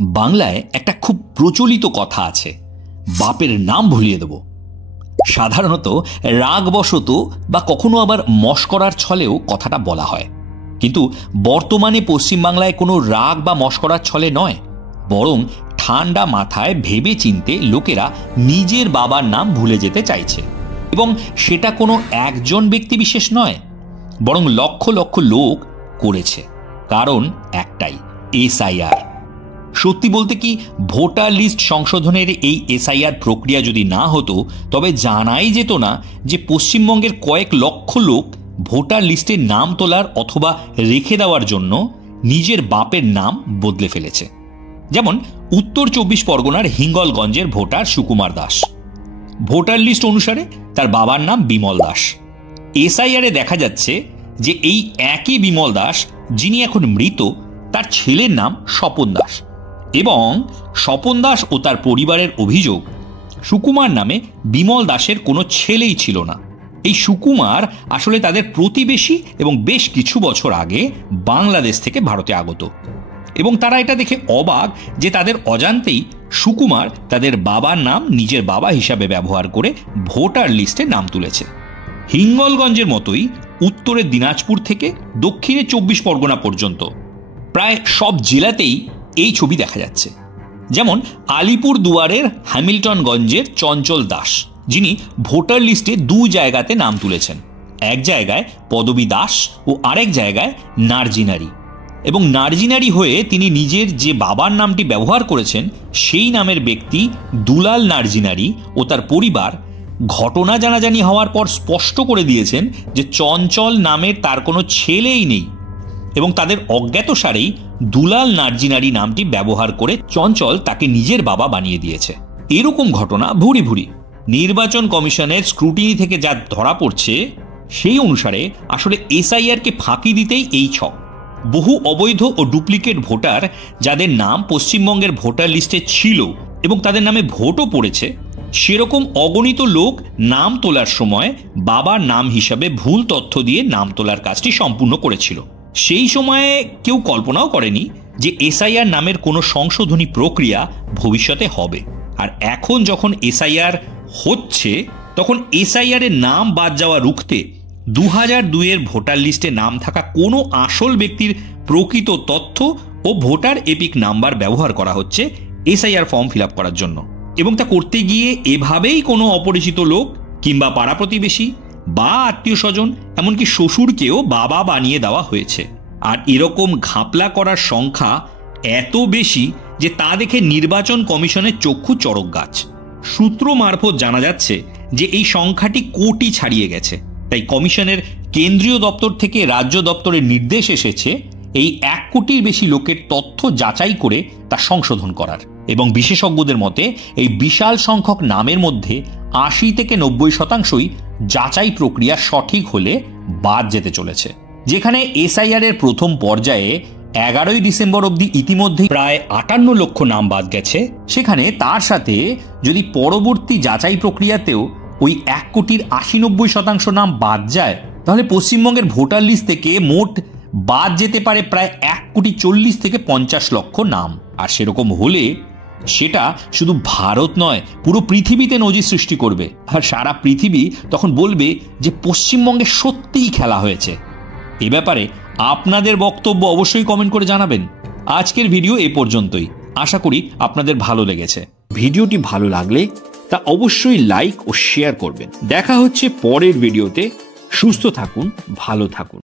বাংলায় একটা খুব প্রচলিত কথা আছে, বাপের নাম ভুলিয়ে দেব। সাধারণত রাগবশত বা কখনো আবার মশকরার ছলেও কথাটা বলা হয়, কিন্তু বর্তমানে পশ্চিমবাংলায় কোনো রাগ বা মশকরার ছলে নয়, বরং ঠান্ডা মাথায় ভেবে চিনতে লোকেরা নিজের বাবার নাম ভুলে যেতে চাইছে। এবং সেটা কোনো একজন ব্যক্তি বিশেষ নয়, বরং লক্ষ লক্ষ লোক করেছে। কারণ একটাই, এসআইআর। সত্যি বলতে কি, ভোটার লিস্ট সংশোধনের এই এসআইআর প্রক্রিয়া যদি না হতো, তবে জানাই যেত না যে পশ্চিমবঙ্গের কয়েক লক্ষ লোক ভোটার লিস্টে নাম তোলার অথবা রেখে দেওয়ার জন্য নিজের বাপের নাম বদলে ফেলেছে। যেমন উত্তর 24 পরগনার হিঙ্গলগঞ্জের voter Sukumar Das. Voter list অনুসারে তার বাবার নাম বিমল দাস। এসআইআরে দেখা যাচ্ছে যে এই একই বিমল দাস, যিনি এখন মৃত, তার ছেলের নাম স্বপন দাস। এবং স্বপন দাস ও তার পরিবারের অভিযোগ, সুকুমার নামে বিমল দাসের কোনো ছেলেই ছিল না। এই সুকুমার আসলে তাদের প্রতিবেশী এবং বেশ কিছু বছর আগে বাংলাদেশ থেকে ভারতে আগত। এবং তারা এটা দেখে অবাক যে তাদের অজান্তেই সুকুমার তাদের বাবার নাম নিজের বাবা হিসাবে ব্যবহার করে ভোটার লিস্টে নাম তুলেছে। হিঙ্গলগঞ্জের মতোই উত্তরের দিনাজপুর থেকে দক্ষিণে 24 পরগনা পর্যন্ত প্রায় সব জেলাতেই এই ছবি দেখা যাচ্ছে। যেমন আলিপুর দুয়ারের হ্যামিল্টনগঞ্জের চঞ্চল দাস, যিনি ভোটার লিস্টে 2 জায়গাতে নাম তুলেছেন। এক জায়গায় পদবী দাস ও আরেক জায়গায় নার্জিনারি। এবং নার্জিনারি হয়ে তিনি নিজের যে বাবার নামটি ব্যবহার করেছেন, সেই নামের ব্যক্তি দুলাল নার্জিনারি ও তার পরিবার ঘটনা জানাজানি হওয়ার পর স্পষ্ট করে দিয়েছেন যে চঞ্চল নামের তার কোনো ছেলেই নেই। এবং তাদের অজ্ঞাতসারেই দুলাল নার্জিনারি নামটি ব্যবহার করে চঞ্চল তাকে নিজের বাবা বানিয়ে দিয়েছে। এরকম ঘটনা ভুরি ভুরি। নির্বাচন কমিশনের স্ক্রুটিনি থেকে যা ধরা পড়ছে, সেই অনুসারে আসলে এসআইআরকে ফাঁকি দিতেই এই ছক। বহু অবৈধ ও ডুপ্লিকেট ভোটার, যাদের নাম পশ্চিমবঙ্গের ভোটার লিস্টে ছিল এবং তাদের নামে ভোটও পড়েছে, সেরকম অগণিত লোক নাম তোলার সময় বাবার নাম হিসাবে ভুল তথ্য দিয়ে নাম তোলার কাজটি সম্পূর্ণ করেছিল। সেই সময়ে কেউ কল্পনাও করেনি যে এসআইআর নামের কোনো সংশোধনী প্রক্রিয়া ভবিষ্যতে হবে। আর এখন যখন এসআইআর হচ্ছে, তখন এসআইআর এর নাম বাদ যাওয়া রুখতে 2002 ভোটার লিস্টে নাম থাকা কোনো আসল ব্যক্তির প্রকৃত তথ্য ও ভোটার এপিক নাম্বার ব্যবহার করা হচ্ছে এসআইআর ফর্ম ফিল আপ করার জন্য। এবং তা করতে গিয়ে এভাবেই কোনো অপরিচিত লোক কিংবা পাড়া প্রতিবেশী বা আত্মীয় স্বজন, এমনকি শ্বশুরকেও বাবা বানিয়ে দেওয়া হয়েছে। আর এরকম ঘাপলা করার সংখ্যা এত বেশি যে তা দেখে নির্বাচন কমিশনের চক্ষু চড়ক গাছ। সূত্র মারফত জানা যাচ্ছে যে এই সংখ্যাটি কোটি ছাড়িয়ে গেছে। তাই কমিশনের কেন্দ্রীয় দপ্তর থেকে রাজ্য দপ্তরের নির্দেশ এসেছে এই 1 কোটির বেশি লোকের তথ্য যাচাই করে তা সংশোধন করার। এবং বিশেষজ্ঞদের মতে এই বিশাল সংখ্যক নামের মধ্যে 80 থেকে 90% যাচাই প্রক্রিয়া সঠিক হলে বাদ যেতে চলেছে। যেখানে এসআইআর এর প্রথম পর্যায়ে 11 ডিসেম্বর অবধি ইতিমধ্যে প্রায় 58 লক্ষ নাম বাদ গেছে, সেখানে তার সাথে যদি পরবর্তী যাচাই প্রক্রিয়াতেও ওই 1 কোটির 80-90% নাম বাদ যায়, তাহলে পশ্চিমবঙ্গের ভোটার লিস্ট থেকে মোট বাদ যেতে পারে প্রায় 1,40 থেকে 50 লক্ষ নাম। আর সেরকম হলে সেটা শুধু ভারত নয়, পুরো পৃথিবীতে নজির সৃষ্টি করবে। আর সারা পৃথিবী তখন বলবে যে পশ্চিমবঙ্গে সত্যিই খেলা হয়েছে। এ ব্যাপারে আপনাদের বক্তব্য অবশ্যই কমেন্ট করে জানাবেন। আজকের ভিডিও এ পর্যন্তই। আশা করি আপনাদের ভালো লেগেছে। ভিডিওটি ভালো লাগলে তা অবশ্যই লাইক ও শেয়ার করবেন। দেখা হচ্ছে পরের ভিডিওতে। সুস্থ থাকুন, ভালো থাকুন।